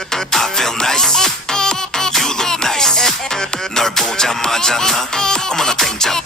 I feel nice. You look nice. 널 보자마자 나 어머나 땡잡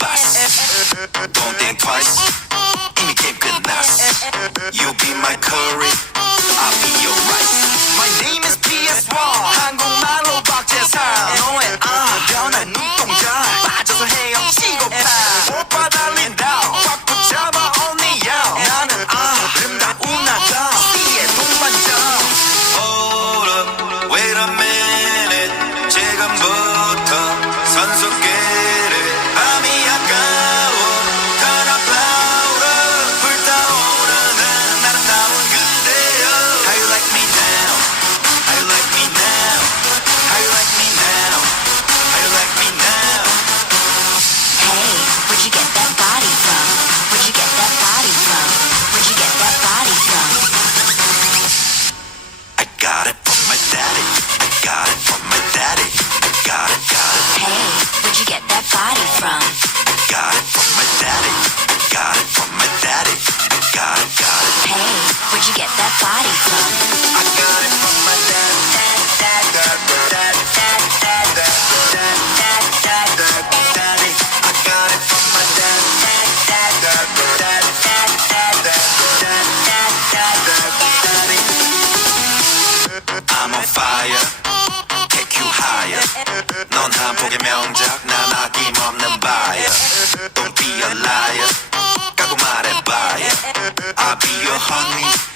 get that body from? I got it from my daddy. I got it from my daddy. I got it, got it. Hey, where'd you get that body from? I got it from my daddy. I got it from my daddy. I'm on fire. take you higher. 넌 한폭의 명작. I'll be your honey.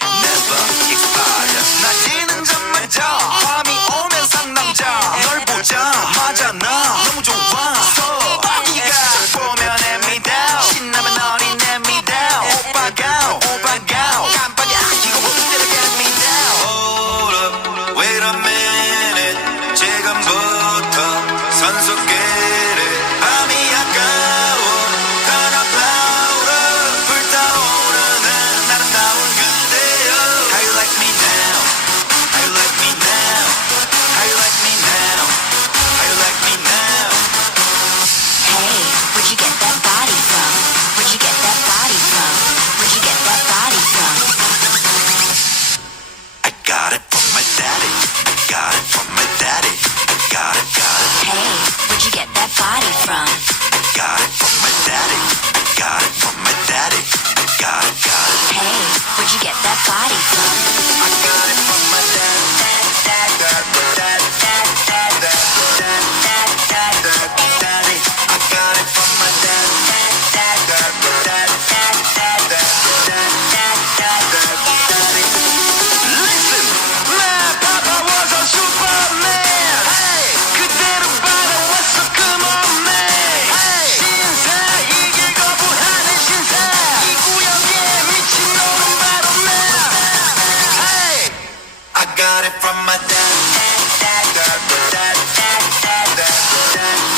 body from? I got it from my daddy. I got it from my daddy. I got it, got it. Hey, where'd you get that body from? I got it from my daddy. got it from my dad. dad, dad, dad